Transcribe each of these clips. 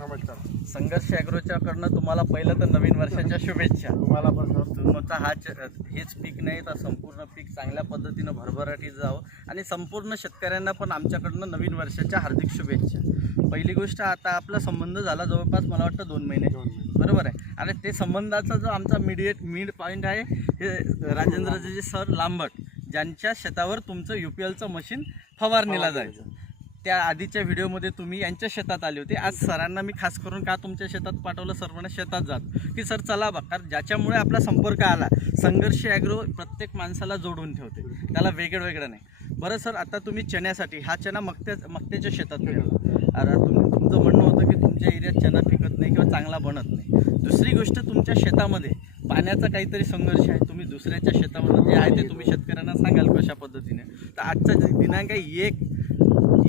नमस्कार. संघर्ष ॲग्रोच्याकडनं तुम्हाला पहिलं तर नवीन वर्षाच्या शुभेच्छा. तुम्हाला पण तुमचा हा हेच पीक नाही तर संपूर्ण पीक चांगल्या पद्धतीनं भरभराटी जावं आणि संपूर्ण शेतकऱ्यांना पण आमच्याकडनं नवीन वर्षाच्या हार्दिक शुभेच्छा. पहिली गोष्ट आता आपला संबंध झाला जवळपास मला वाटतं दोन महिने. दोन महिने. बरोबर आहे? आणि ते संबंधाचा जो आमचा मिडिएट मिड पॉईंट आहे हे राजेंद्रजी सर लांबट ज्यांच्या शेतावर तुमचं यू पी एलचं मशीन फवारणीला जायचं. त्या आधीच्या व्हिडिओमध्ये तुम्ही यांच्या शेतात आले होते. आज सरांना मी खास करून का तुमच्या शेतात पाठवलं? सर्वांना शेतात जात. की सर चला बघा कारण ज्याच्यामुळे आपला संपर्क आला संघर्ष ॲग्रो प्रत्येक माणसाला जोडून ठेवते. त्याला वेगळं वेगळं नाही. बरं सर आता तुम्ही चण्यासाठी हा चणा मक्त्या मक्त्याच्या शेतात मिळाला. अरे तुम्ही तुमचं म्हणणं होतं की तुमच्या एरियात चणा पिकत नाही किंवा चांगला बनत नाही. दुसरी गोष्ट तुमच्या शेतामध्ये पाण्याचा काहीतरी संघर्ष आहे. तुम्ही दुसऱ्याच्या शेतामध्ये जे आहे ते तुम्ही शेतकऱ्यांना सांगाल कशा पद्धतीने? तर आजचा दिनांक आहे एक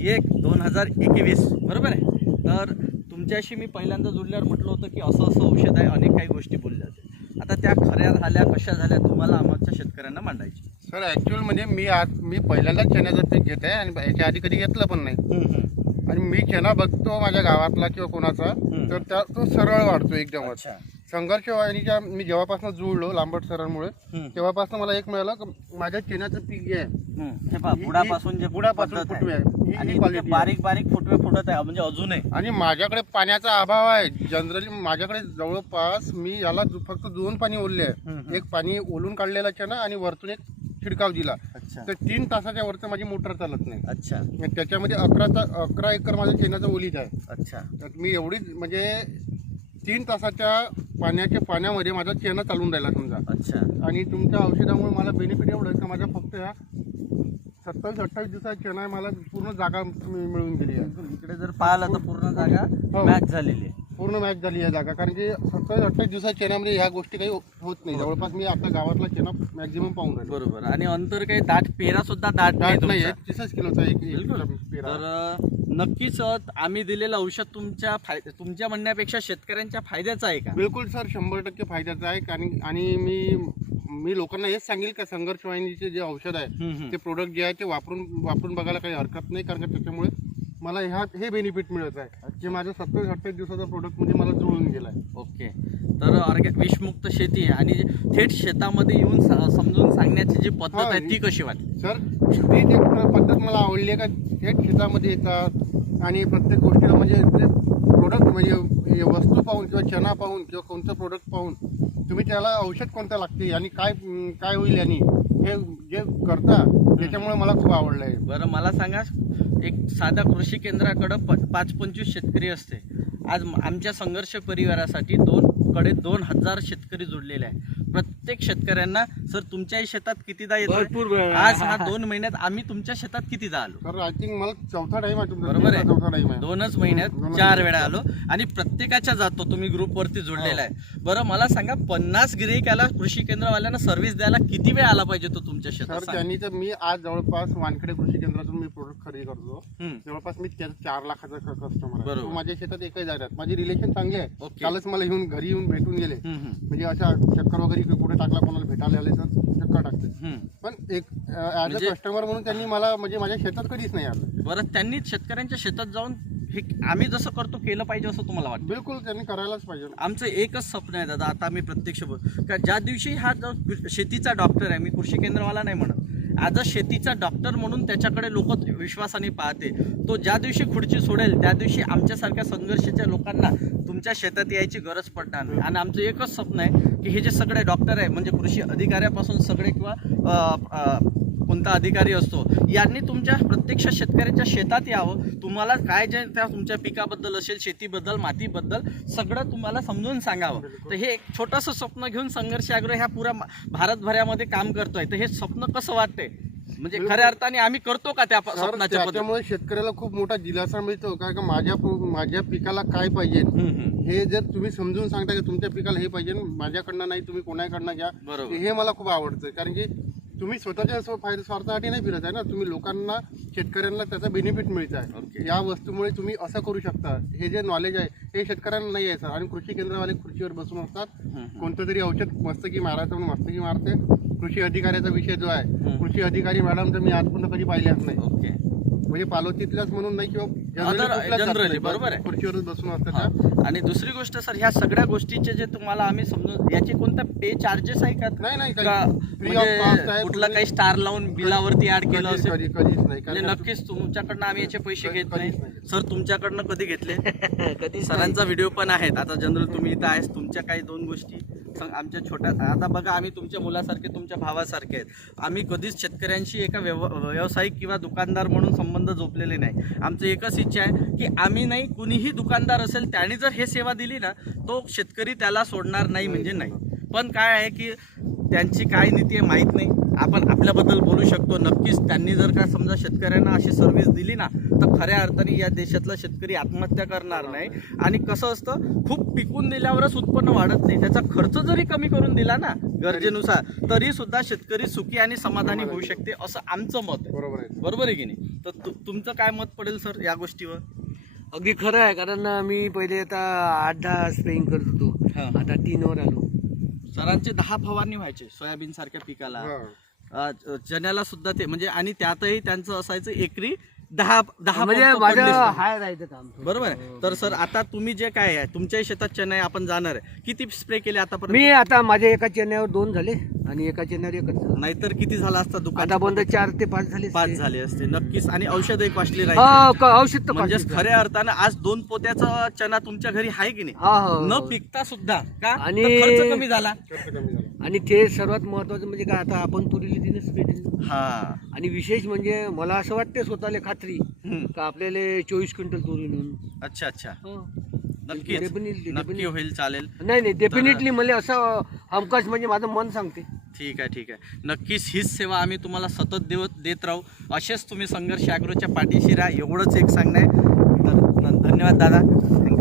एक दोन हजार एकवीस बरोबर आहे तर तुमच्याशी मी पहिल्यांदा जोडल्यावर म्हटलं होतं की असं असं औषध आहे अनेक काही गोष्टी बोलल्या होत्या आता त्या खऱ्या झाल्या कशा झाल्या तुम्हाला आमच्या शेतकऱ्यांना मांडायची सर ॲक्च्युअल म्हणजे मी आज मी पहिल्यांदाच चण्याचं पीक घेत आहे आणि याच्या आधी कधी घेतलं पण नाही आणि मी चना बघतो माझ्या गावातला किंवा कोणाचा. तर त्या तो सरळ वाढतो एकदमच अच्छा संघर्ष वाहिनीच्या मी जेव्हापासून जुळलो लांबट सरांमुळे. तेव्हापासून मला एक मिळालं की माझ्या चण्याचं पीक जे आहे बुडापासून जे बुडापासून. फुटवे आहे. आणि इतके quality आहे. बारीक बारीक फुटवे फुटत आहे. म्हणजे अजूनही. आणि माझ्याकडे पाण्याचा अभाव आहे. जनरली माझ्याकडे जवळपास मी याला दु- फक्त दोन पाणी हम्म, हम्म. आहे एक पाणी ओलून काढलेला चना आणि वरतून एक छिडकाव दिला. अच्छा. तर तीन तासाच्या वरती माझी मोटर चालत नाही. अच्छा. आणि त्याच्यामध्ये अकरा ता अकरा एकर माझ्या शेणाचा ओलीत आहे. अच्छा. तर मी एवढी म्हणजे तीन तासाच्या पाण्याच्या पाण्यामध्ये माझा चेना चालून राहिला समजा. अच्छा. आणि तुमच्या औषधामुळे मला बेनिफिट एवढं आहे का? माझ्या फक्त ह्या सत्तावीस अठ्ठावीस दिवसात चेना मला पूर्ण जागा मि- मिळून गेली आहे. इकडे जर पाहिलं तर पूर्ण जागा हो. मॅच झालेली आहे. पूर्ण मॅच झाली आहे जागा. कारण की सत्तावीस अठ्ठावीस दिवसात चेनामध्ये ह्या गोष्टी काही होत नाही. जवळपास मी आता गावातला चेना मॅक्झिमम पाहून राहिलो. बरोबर. आणि अंतर काही दाट पेरा सुद्धा दाट नाही दाट नाही तुमचा. आहे तीसच किलोचा एक एक बिलकुल. पेरा. तर अ, नक्कीच अ, आम्ही दिलेलं औषध तुमच्या फाय तुमच्या म्हणण्यापेक्षा शेतकऱ्यांच्या फायद्याचं आहे का? बिलकुल सर. शंभर टक्के फायद्याचं आहे. कारण आणि मी मी लोकांना हेच सांगेल का संघर्ष वाहिनीचे जे औषध आहे. ते प्रोडक्ट जे आहे ते वापरून वापरून बघायला काही हरकत नाही कारण का त्याच्यामुळे मला ह्या हे बेनिफिट मिळत आहे. जे माझं सत्तावीस अठ्ठावीस दिवसाचा प्रोडक्ट म्हणजे मला जुळून गेला आहे ओके. तर ऑर्गॅ विषमुक्त शेती आहे आणि थेट शेतामध्ये येऊन समजून सांगण्याची जी पद्धत आहे ती कशी वाटली सर ती जी पद्धत मला आवडली आहे का थेट शेतामध्ये येतात आणि प्रत्येक गोष्टीला म्हणजे ते प्रोडक्ट म्हणजे वस्तू पाहून किंवा चना पाहून किंवा कोणतं प्रोडक्ट पाहून तुम्ही त्याला औषध कोणतं लागते आणि काय काय होईल यांनी हे जे करता त्याच्यामुळे मला खूप आवडलं आहे बरं मला सांगा एक साध्या कृषी केंद्राकडं प पाच पंचवीस शेतकरी असते. आज आमच्या संघर्ष परिवारासाठी दोन कडे दोन हजार शेतकरी जोडलेले आहे प्रत्येक शेतकऱ्यांना सर तुच्याही शेतात कितीदा येतो आज हा दोन महिन्यात आम्ही तुमच्या शेतात कितीदा आलो सर आय थिंक मला चौथा टाईम आहे तुमचा बरोबर आहे. चौथा टाईम आहे दोनच महिन्यात चार. वेळा आलो आणि प्रत्येकाच्या जातो तुम्ही ग्रुपवरती जोडलेला आहे बरं मला सांगा पन्नास गिराईकाला कृषी केंद्रवाल्यांना सर्व्हिस द्यायला किती वेळ आला पाहिजे तो तुमच्या शेतात सर सांगा. त्यांनी तर मी आज जवळपास वानखेडे कृषी केंद्रातून मी प्रोडक्ट खरेदी करतो हम्म. जवळपास मी चार लाखाचा कस्टमर बरोबर. माझ्या शेतात एकही जातात माझी रिलेशन चांगली आहे ओके. कालच मला येऊन घरी येऊन भेटून गेले. म्हणजे अशा चक्कर वगैरे कुठे टाकला कोणाला भेटायला आले तर चक्कर टाकते. पण एक ॲज अ कस्टमर म्हणून त्यांनी मला म्हणजे माझ्या शेतात कधीच नाही आलं. बरं त्यांनी शेतकऱ्यांच्या शेतात जाऊन हे आम्ही जसं करतो केलं पाहिजे असं तुम्हाला वाटतं? बिलकुल त्यांनी करायलाच पाहिजे. आमचं एकच स्वप्न आहे दादा. आता आम्ही प्रत्यक्ष का ज्या दिवशी हा जो शेतीचा डॉक्टर आहे मी कृषी केंद्रवाला नाही म्हणत. आज शेतीचा डॉक्टर म्हणून त्याच्याकडे लोक विश्वासाने पाहते. तो ज्या दिवशी खुर्ची सोडेल त्या दिवशी आमच्यासारख्या संघर्षाच्या लोकांना तुमच्या शेतात यायची गरज पडणार नाही. आणि आमचं एकच स्वप्न आहे की हे जे सगळे डॉक्टर आहे म्हणजे कृषी अधिकाऱ्यापासून सगळे किंवा कोणता अधिकारी असतो यांनी तुमच्या प्रत्यक्ष शेतकऱ्याच्या शेतात यावं. तुम्हाला काय जे त्या तुमच्या पिकाबद्दल असेल शेतीबद्दल मातीबद्दल सगळं तुम्हाला समजून सांगावं. तर हे एक छोटंसं स्वप्न घेऊन संघर्ष आग्रह ह्या मा- भारतभरामध्ये काम करतोय. तर हे स्वप्न कसं वाटतंय? म्हणजे खऱ्या अर्थाने आम्ही करतो का त्या स्वप्नाच्या त्याच्यामुळे शेतकऱ्याला खूप मोठा दिलासा मिळतो कारण का माझ्या माझ्या पिकाला काय पाहिजे. हे जर तुम्ही समजून सांगता की तुमच्या पिकाला हे पाहिजे माझ्याकडनं नाही तुम्ही कोणाकडनं घ्या. बरोबर. हे मला खूप आवडतं कारण की तुम्ही स्वतःच्या स्व- फायदा स्वार्थासाठी नाही फिरत आहे ना. तुम्ही लोकांना शेतकऱ्यांना त्याचा बेनिफिट मिळत आहे. या वस्तूमुळे तुम्ही असं करू शकता. हे जे नॉलेज आहे हे शेतकऱ्यांना नाही आहे सर आणि कृषी केंद्रवाले खुर्चीवर बसून असतात. हम्म. कोणतं तरी औषध मस्तकी मारायचं म्हणून मस्तकी मारते. कृषी अधिकाऱ्याचा विषय जो आहे हम्म. कृषी अधिकारी मॅडम तर मी आजपर्यंत कधी पाहिल्याच नाही. ओके म्हणजे पालोतीतल्याच म्हणून नाही किंवा Generally, नाही. बरोबर आहे. खुर्चीवरच बसून असतात हा. आणि दुसरी गोष्ट सर ह्या सगळ्या गोष्टीचे जे तुम्हाला आम्ही समजून याचे कोणता पे चार्जेस आहे का? नाही का म्हणजे कुठला काही स्टार लावून बिलावरती ऍड केलं असेल? कधी- कधीच नाही म्हणजे नक्कीच तुमच्याकडनं आम्ही याचे पैसे घेत नाही. सर तुमच्याकडनं कधी घेतले? कधी सरांचा व्हिडिओ पण आहेत. आता जनरल तुम्ही इथं आहेस तुमच्या काही दोन गोष्टी सांग- आमच्या छोट्या आता बघा आम्ही तुमच्या मुलासारखे तुमच्या भावासारखे आहेत. आम्ही कधीच शेतकऱ्यांशी एका व्यव व्यावसायिक किंवा दुकानदार म्हणून संबंध जोपलेले नाही. आमचं एकच इच्छा आहे की आम्ही नाही कुणीही दुकानदार असेल त्याने जर हे सेवा दिली ना तो शेतकरी त्याला सोडणार नाही म्हणजे नाही. पण काय आहे की त्यांची काय नीती आहे माहीत नाही. आपण आपल्याबद्दल बोलू शकतो. नक्कीच त्यांनी जर का समजा शेतकऱ्यांना अशी सर्व्हिस दिली ना तर खऱ्या अर्थाने या देशातला शेतकरी आत्महत्या करणार नाही. आणि कसं असतं खूप पिकून दिल्यावरच उत्पन्न वाढत नाही. त्याचा खर्च जरी कमी करून दिला ना गरजेनुसार तरी सुद्धा शेतकरी सुखी आणि समाधानी होऊ शकते असं आमचं मत आहे. बरोबर आहे. बरोबर आहे की नाही? तर तुमचं काय मत पडेल सर या गोष्टीवर? अगदी खरं आहे कारण मी पहिले आता आठ दहा स्प्रेइंग करत होतो. हा. आता तीनवर आलो. सरांचे दहा फवारणी व्हायचे सोयाबीन सारख्या पिकाला चण्याला सुद्धा ते म्हणजे आणि त्यातही त्यांचं असायचं एकरी दहा दहा म्हणजे पंप माझं पडलेच नाही. हाय राहायचं काम. बरोबर आहे. तर सर आता तुम्ही जे काय आहे तुमच्याही शेतात चेन्नई आपण जाणार आहे. किती स्प्रे केले मी आतापर्यंत आता माझ्या एका चेन्यावर दोन झाले आणि एका चेन्यावर एकच झाला. नाहीतर किती झाला असता दुकान? आता बंद चार ते पाच झाले पाच झाले असते नक्कीच. आणि औषधही कॉस्टली हा राहील क- औषध तर म्हणजे. खऱ्या अर्थानं आज दोन पोत्याचा चना तुमच्या घरी आहे की नाही? हा हो, न हो. पिकता सुद्धा का? आणि- तर खर्च कमी झाला. खर्च कमी झाला. आणि ते सर्वात महत्वाचं म्हणजे काय आता आपण तुरीला तिने स्प्रे दिली हा. आणि विशेष म्हणजे मला असं वाटते स्वतःला खात्री हम्म. का आपल्याला चोवीस क्विंटल तुरी नेऊन अच्छा अच्छा. नक्कीच. Definitely, नक्की definitely. होईल चालेल. नाही नाही डेफिनेटली मला असं हमखास म्हणजे माझं मन सांगते. ठीक आहे ठीक आहे. नक्कीच हीच सेवा आम्ही तुम्हाला सतत देवत देत राहू. असेच तुम्ही संघर्ष अॅग्रोच्या पाठीशी राहा. एवढंच एक सांगणं आहे. तर न- धन्यवाद दादा. थँक्यू